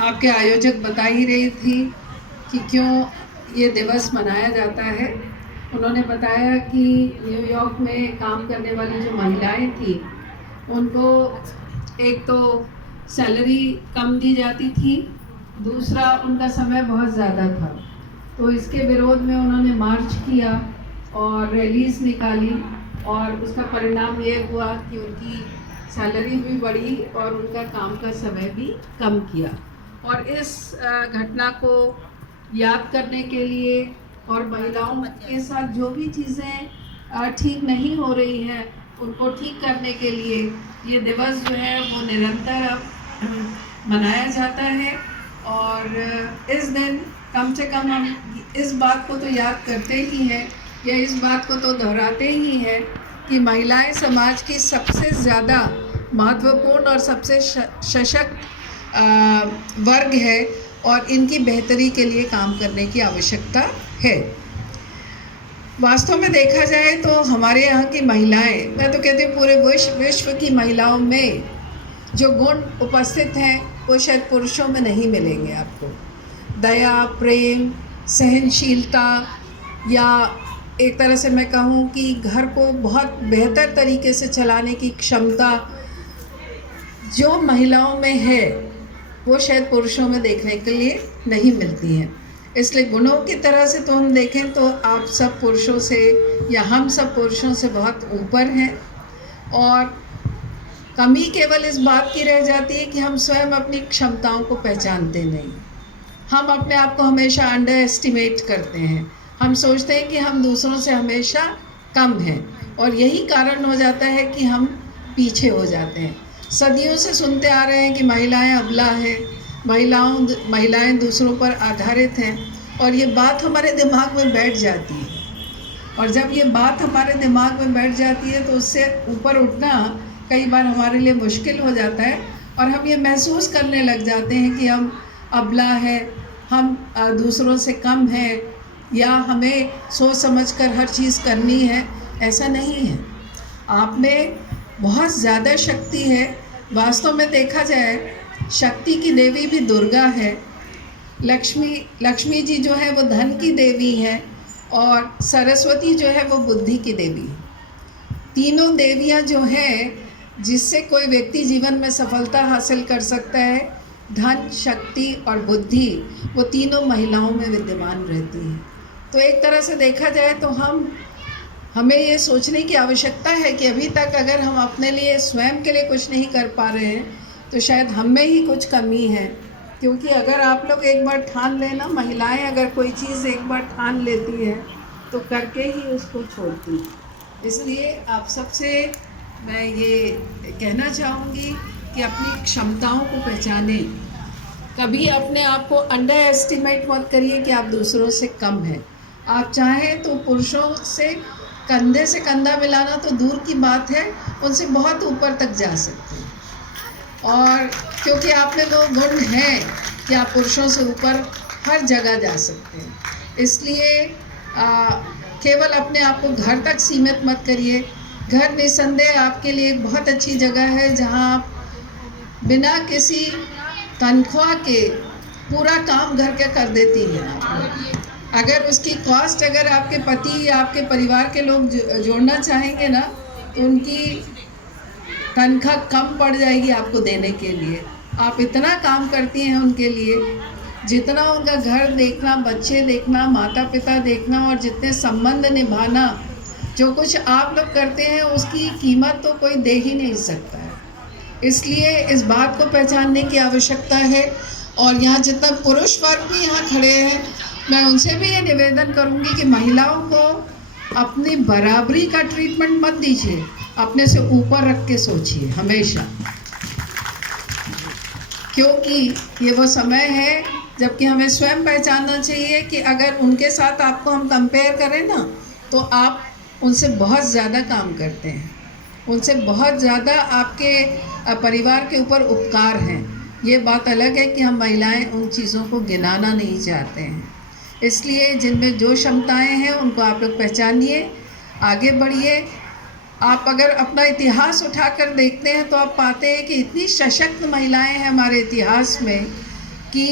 आपके आयोजक बता ही रही थी कि क्यों ये दिवस मनाया जाता है। उन्होंने बताया कि न्यूयॉर्क में काम करने वाली जो महिलाएं थी उनको एक तो सैलरी कम दी जाती थी, दूसरा उनका समय बहुत ज़्यादा था। तो इसके विरोध में उन्होंने मार्च किया और रैलीज निकाली और उसका परिणाम ये हुआ कि उनकी सैलरी भी बढ़ी और उनका काम का समय भी कम किया। और इस घटना को याद करने के लिए और महिलाओं के साथ जो भी चीज़ें ठीक नहीं हो रही हैं उनको ठीक करने के लिए ये दिवस जो है वो निरंतर अब मनाया जाता है। और इस दिन कम से कम हम इस बात को तो याद करते ही हैं या इस बात को तो दोहराते ही हैं कि महिलाएं समाज की सबसे ज़्यादा महत्वपूर्ण और सबसे सशक्त वर्ग है और इनकी बेहतरी के लिए काम करने की आवश्यकता है। वास्तव में देखा जाए तो हमारे यहाँ की महिलाएं, मैं तो कहती हूँ पूरे विश्व की महिलाओं में जो गुण उपस्थित हैं वो शायद पुरुषों में नहीं मिलेंगे आपको। दया, प्रेम, सहनशीलता, या एक तरह से मैं कहूँ कि घर को बहुत बेहतर तरीके से चलाने की क्षमता जो महिलाओं में है वो शायद पुरुषों में देखने के लिए नहीं मिलती हैं। इसलिए गुणों की तरह से तो हम देखें तो आप सब पुरुषों से या हम सब पुरुषों से बहुत ऊपर हैं और कमी केवल इस बात की रह जाती है कि हम स्वयं अपनी क्षमताओं को पहचानते नहीं। हम अपने आप को हमेशा अंडर एस्टिमेट करते हैं। हम सोचते हैं कि हम दूसरों से हमेशा कम हैं और यही कारण हो जाता है कि हम पीछे हो जाते हैं। सदियों से सुनते आ रहे हैं कि महिलाएं अबला है, महिलाएं दूसरों पर आधारित हैं और ये बात हमारे दिमाग में बैठ जाती है। और जब ये बात हमारे दिमाग में बैठ जाती है तो उससे ऊपर उठना कई बार हमारे लिए मुश्किल हो जाता है और हम ये महसूस करने लग जाते हैं कि हम अबला है, हम दूसरों से कम हैं या हमें सोच समझकर हर चीज़ करनी है। ऐसा नहीं है, आप में बहुत ज़्यादा शक्ति है। वास्तव में देखा जाए शक्ति की देवी भी दुर्गा है, लक्ष्मी जी जो है वो धन की देवी है और सरस्वती जो है वो बुद्धि की देवी है। तीनों देवियां जो हैं जिससे कोई व्यक्ति जीवन में सफलता हासिल कर सकता है, धन, शक्ति और बुद्धि, वो तीनों महिलाओं में विद्यमान रहती हैं। तो एक तरह से देखा जाए तो हमें ये सोचने की आवश्यकता है कि अभी तक अगर हम अपने लिए स्वयं के लिए कुछ नहीं कर पा रहे हैं तो शायद हम में ही कुछ कमी है। क्योंकि अगर आप लोग एक बार ठान लेना, महिलाएं अगर कोई चीज़ एक बार ठान लेती हैं तो करके ही उसको छोड़ती हैं। इसलिए आप सबसे मैं ये कहना चाहूँगी कि अपनी क्षमताओं को पहचानें। कभी अपने आप को अंडर एस्टिमेट मत करिए कि आप दूसरों से कम हैं। आप चाहें तो पुरुषों से कंधे से कंधा मिलाना तो दूर की बात है, उनसे बहुत ऊपर तक जा सकते हैं। और क्योंकि आप में वो गुण हैं कि आप पुरुषों से ऊपर हर जगह जा सकते हैं, इसलिए केवल अपने आप को घर तक सीमित मत करिए। घर निसंदेह आपके लिए एक बहुत अच्छी जगह है जहां आप बिना किसी तनख्वाह के पूरा काम घर के कर देती हैं। अगर उसकी कॉस्ट अगर आपके पति या आपके परिवार के लोग जोड़ना चाहेंगे ना तो उनकी तनख्वाह कम पड़ जाएगी आपको देने के लिए। आप इतना काम करती हैं उनके लिए, जितना उनका घर देखना, बच्चे देखना, माता पिता देखना और जितने संबंध निभाना, जो कुछ आप लोग करते हैं उसकी कीमत तो कोई दे ही नहीं सकता है। इसलिए इस बात को पहचानने की आवश्यकता है। और यहाँ जितना पुरुष वर्ग भी यहाँ खड़े हैं, मैं उनसे भी ये निवेदन करूँगी कि महिलाओं को अपनी बराबरी का ट्रीटमेंट मत दीजिए, अपने से ऊपर रख के सोचिए हमेशा। क्योंकि ये वो समय है जबकि हमें स्वयं पहचानना चाहिए कि अगर उनके साथ आपको हम कंपेयर करें ना तो आप उनसे बहुत ज़्यादा काम करते हैं, उनसे बहुत ज़्यादा आपके परिवार के ऊपर उपकार हैं। ये बात अलग है कि हम महिलाएं उन चीज़ों को गिनाना नहीं चाहते हैं। इसलिए जिनमें जो क्षमताएं हैं उनको आप लोग पहचानिए, आगे बढ़िए। आप अगर अपना इतिहास उठाकर देखते हैं तो आप पाते हैं कि इतनी सशक्त महिलाएं हैं हमारे इतिहास में कि